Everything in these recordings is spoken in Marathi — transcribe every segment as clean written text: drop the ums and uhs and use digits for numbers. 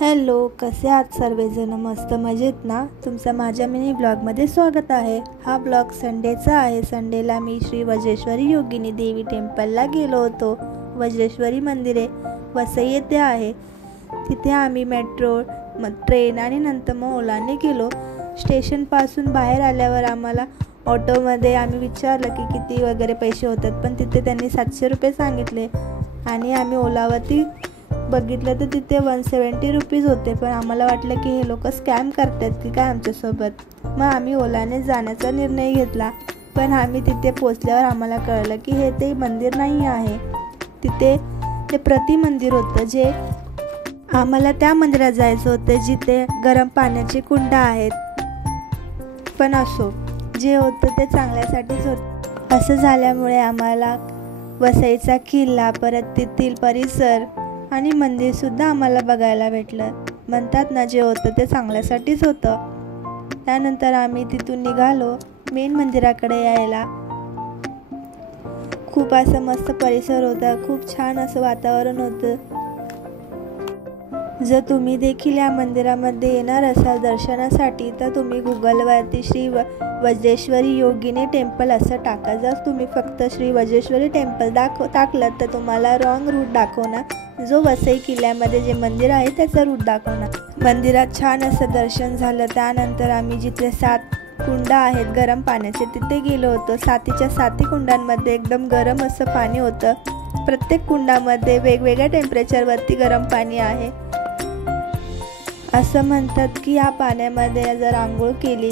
हॅलो, कसे आहात सर्वजण? मस्त मजेत ना? तुमचं माझ्या मिनी ब्लॉगमध्ये स्वागत आहे. हा ब्लॉग संडेचा आहे. संडेला मी श्री वज्रेश्वरी योगिनी देवी टेम्पलला गेलो होतो. वज्रेश्वरी मंदिरे वसई येथे आहे. तिथे आम्ही मेट्रो, ट्रेन आणि नंतर मग ओलाने गेलो. स्टेशनपासून बाहेर आल्यावर आम्हाला ऑटोमध्ये आम्ही विचारलं की किती वगैरे पैसे होतात, पण तिथे त्यांनी 700 रुपये सांगितले आणि आम्ही ओलावरती बघितलं तर तिथे 170 रुपीज होते. पण आम्हाला वाटलं की हे लोक स्कॅम करतात की काय आमच्यासोबत. मग आम्ही ओलाने जाण्याचा निर्णय घेतला. पण आम्ही तिथे पोचल्यावर आम्हाला कळलं की हे ते मंदिर नाही आहे. तिथे ते मंदिर होतं, जे आम्हाला त्या मंदिरात जायचं होतं जिथे गरम पाण्याचे कुंड आहेत. पण असो, जे होतं ते चांगल्यासाठीच होतं. असं झाल्यामुळे आम्हाला वसईचा किल्ला, परत तेथील परिसर आणि मंदिरसुद्धा आम्हाला बघायला भेटलं. म्हणतात ना, जे होतं ते चांगल्यासाठीच होतं. त्यानंतर आम्ही तिथून निघालो मेन मंदिराकडे यायला. खूप असं मस्त परिसर होता, खूप छान असं वातावरण होतं. जर तुम्ही देखील या मंदिरामध्ये येणार असाल दर्शनासाठी तर तुम्ही गुगलवरती श्री वज्रेश्वरी योगिनी टेम्पल असं टाका. जर तुम्ही फक्त श्री वज्रेश्वरी टेम्पल टाकलं तर तुम्हाला रॉंग रूट दाखवणार. जो वसई किल्ल्यामध्ये जे मंदिर आहे त्याचा रूट दाखवणार. मंदिरात छान असं दर्शन झालं. त्यानंतर आम्ही जिथे 7 कुंड आहेत गरम पाण्याचे तिथे गेलो होतो. 7च्या 7 कुंडांमध्ये एकदम गरम असं पाणी होतं. प्रत्येक कुंडामध्ये वेगवेगळ्या टेम्परेचरवरती गरम पाणी आहे. असं म्हणतात की या पाण्यामध्ये जर आंघोळ केली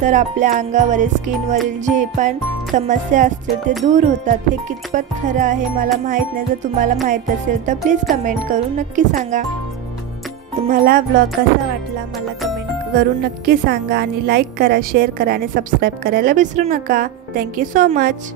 तर आपल्या अंगावरील स्किनवरील जे पण समस्या असतील ते दूर होतात. हे कितपत खरं आहे मला माहीत नाही. जर तुम्हाला माहीत असेल तर प्लीज कमेंट करून नक्की सांगा. तुम्हाला ब्लॉग कसा वाटला मला कमेंट करून नक्की सांगा. आणि लाईक करा, शेअर करा आणि सबस्क्राईब करायला विसरू नका. Thank you so much.